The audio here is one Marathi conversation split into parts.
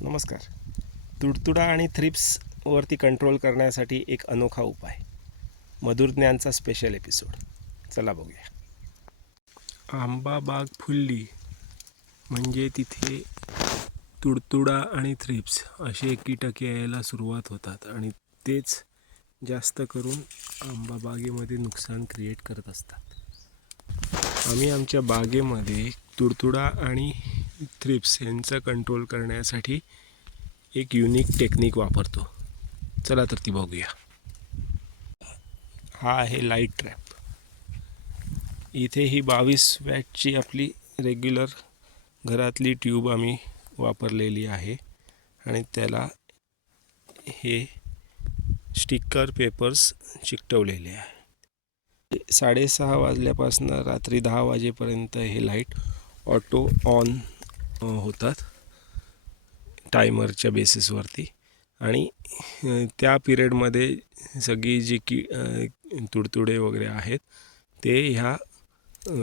नमस्कार. तुडतुडा आणि थ्रिप्सवरती कंट्रोल करण्यासाठी एक अनोखा उपाय, मधुर ज्ञानचा स्पेशल एपिसोड. चला बघूया. आंबा बाग फुलली म्हणजे तिथे तुडतुडा आणि थ्रिप्स असे कीटक यायला सुरुवात होतात आणि तेच जास्त करून आंबा बागेमध्ये नुकसान क्रिएट करत असतात. आम्ही आमच्या बागेमध्ये तुडतुडा आणि थ्रिप्स यांचा कंट्रोल करण्यासाठी एक युनिक टेक्निक वापरतो. चला तर ती बघूया. हा आहे लाईट ट्रॅप. इथे ही 22 वॅटची आपली रेग्युलर घरातली ट्यूब आम्ही वापरलेली आहे आणि त्याला हे स्टिकर पेपर्स चिकटवलेले आहे. 6:30 वाजल्यापासून रात्री 10 वाजेपर्यंत हे लाईट ऑटो ऑन होतात टायमरच्या बेसिसवरती आणि त्या पिरियडमध्ये सगळी जी तुडतुडे वगैरे आहेत ते ह्या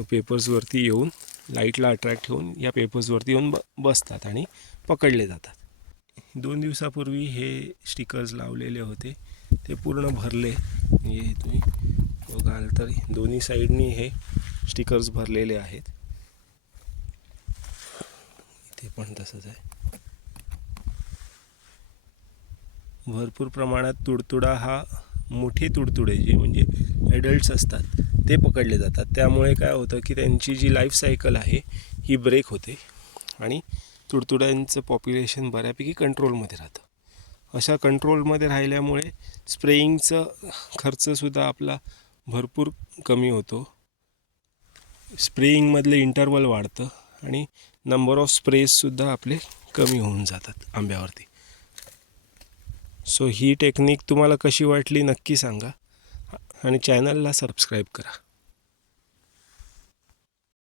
पेपर्सवरती येऊन लाईटला अट्रॅक्ट होऊन या पेपर्सवरती येऊन बसतात आणि पकडले जातात. 2 दिवसापूर्वी हे स्टिकर्स लावलेले होते, ते पूर्ण भरले. हे तुम्ही बघाल तर दोन्ही साईडनी हे स्टिकर्स भरलेले आहेत. इथे पण तसंच आहे. भरपूर प्रमाणात तुडतुडा हा मोठे तुडतुडे जे म्हणजे ॲडल्ट्स असतात ते पकडले जातात. त्यामुळे काय होतं की त्यांची जी लाईफ सायकल आहे ही ब्रेक होते आणि तुडतुड्यांचं पॉप्युलेशन बऱ्यापैकी कंट्रोलमध्ये राहतं. अशा कंट्रोलमध्ये राहिल्यामुळे स्प्रेईंगचं खर्चसुद्धा आपला भरपूर कमी होतो. स्प्रेईंगमधले इंटरवल वाढतं आणि नंबर ऑफ स्प्रेससुद्धा आपले कमी होऊन जातात आंब्यावरती. सो ही टेक्निक तुम्हाला कशी वाटली नक्की सांगा आणि चॅनलला सबस्क्राईब करा.